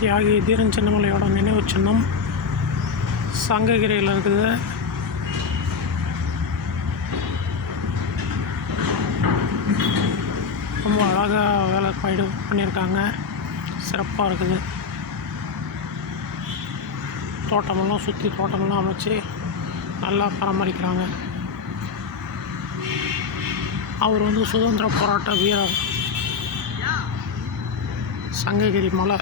தியாகி தீரன் சின்னமலையோட நினைவு சின்னம் சங்ககிரியில் இருக்குது. ரொம்ப அழகாக வேலை பண்ணியிருக்காங்க. சிறப்பாக இருக்குது. தோட்டமெல்லாம் சுற்றி தோட்டமெல்லாம் அமைச்சு நல்லா பராமரிக்கிறாங்க. அவர் சுதந்திர போராட்ட வீரர். சங்ககிரி மலை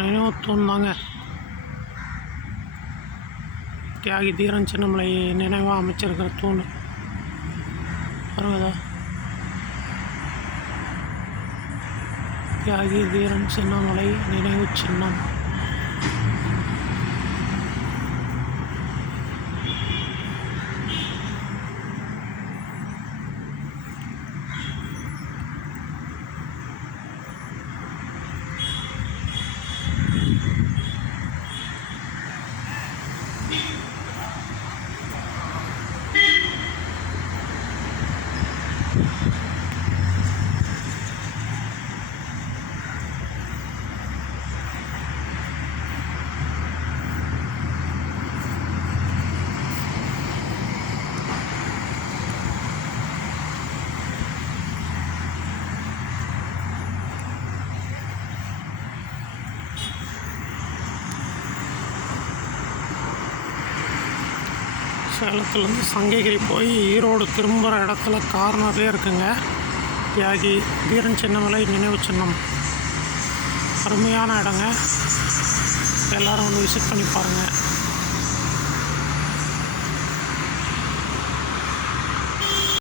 நினைவு தூணாங்க. தியாகி தீரன் சின்னமலை நினைவாக அமைச்சிருக்கிற தூண் வருவதா? தியாகி தீரன் சின்னமலை நினைவு சின்னம். சேலத்துலேருந்து சங்ககிரி போய் ஈரோடு திரும்புகிற இடத்துல கார்னர்லேயே இருக்குங்க தியாகி தீரன் சின்னமலை நினைவு சின்னம். அருமையான இடங்க. எல்லோரும் விசிட் பண்ணி பாருங்கள்.